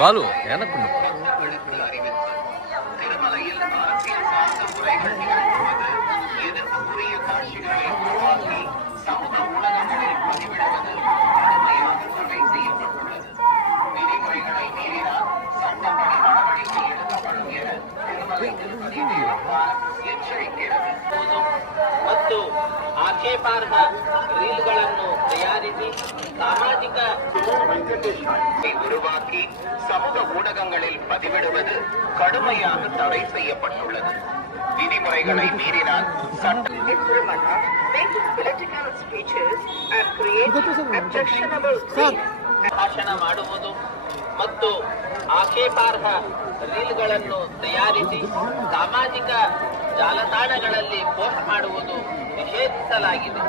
பாலு எனக்கு ಮತ್ತು ಆಕ್ಷೇಪಾರ್ಹ ರೀಲ್ಗಳನ್ನು ತಯಾರಿಸಿ ಸಾಮಾಜಿಕ உருவாக்கி சமூக ஊடகங்களில் பதிவிடுவது கடுமையாக தடை செய்யப்பட்டுள்ளது. விதிமுறைகளை மீறினால் ಭಾಷಣ ಮಾಡುವುದು ಮತ್ತು ಆಕ್ಷೇಪಾರ್ಹ ರೀಲ್ಗಳನ್ನು ತಯಾರಿಸಿ ಸಾಮಾಜಿಕ ಜಾಲತಾಣಗಳಲ್ಲಿ ಪೋಸ್ಟ್ ಮಾಡುವುದು ನಿಷೇಧಿಸಲಾಗಿದೆ.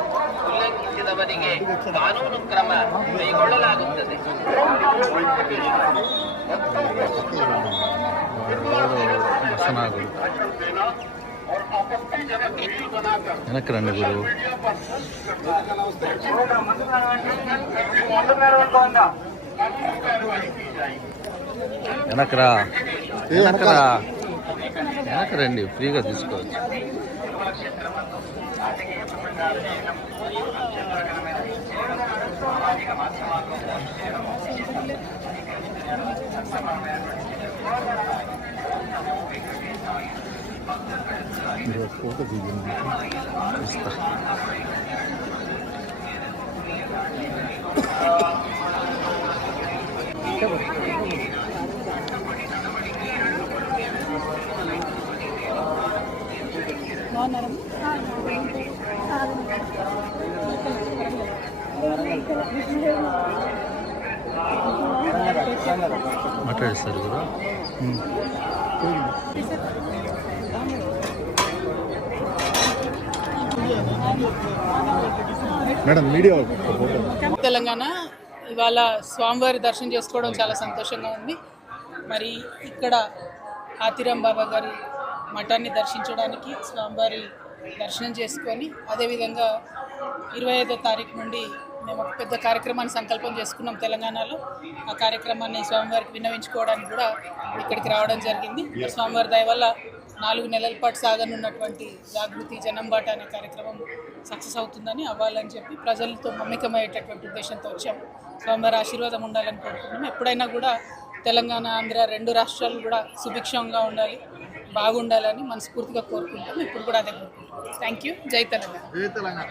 ಉಲ್ಲಂಘಿಸಿದವರಿಗೆ ಕಾನೂನು ಕ್ರಮ ಕೈಗೊಳ್ಳಲಾಗುತ್ತದೆ. எனக்கு ரெண்டு குரு వెనకరా వెనకరా వెనక రండి ఫ్రీగా తీసుకోవచ్చు. ఫోటో ఇస్తా మాట్లాడిస్తారు కదా. మేడం మీడియా తెలంగాణ ఇవాళ స్వామివారి దర్శనం చేసుకోవడం చాలా సంతోషంగా ఉంది. మరి ఇక్కడ ఆతిరాం బాబా గారి మఠాన్ని దర్శించడానికి స్వామివారి దర్శనం చేసుకొని అదేవిధంగా 25వ తారీఖు నుండి మేము ఒక పెద్ద కార్యక్రమాన్ని సంకల్పం చేసుకున్నాం తెలంగాణలో. ఆ కార్యక్రమాన్ని స్వామివారికి విన్నవించుకోవడానికి కూడా ఇక్కడికి రావడం జరిగింది. స్వామివారి దయ వల్ల 4 నెలల పాటు సాగనున్నటువంటి జాగృతి జనంబాట అనే కార్యక్రమం సక్సెస్ అవుతుందని అవ్వాలని చెప్పి ప్రజలతో మమేకమయ్యేటటువంటి ఉద్దేశంతో వచ్చాము. స్వామివారి ఆశీర్వాదం ఉండాలని కోరుకుంటున్నాము. ఎప్పుడైనా కూడా తెలంగాణ ఆంధ్ర 2 రాష్ట్రాలు కూడా సుభిక్షంగా ఉండాలి, బాగుండాలని మనస్ఫూర్తిగా కోరుకుంటాం. ఇప్పుడు కూడా అదే కోరుకుంటున్నాం. Thank you. జై తెలంగాణ.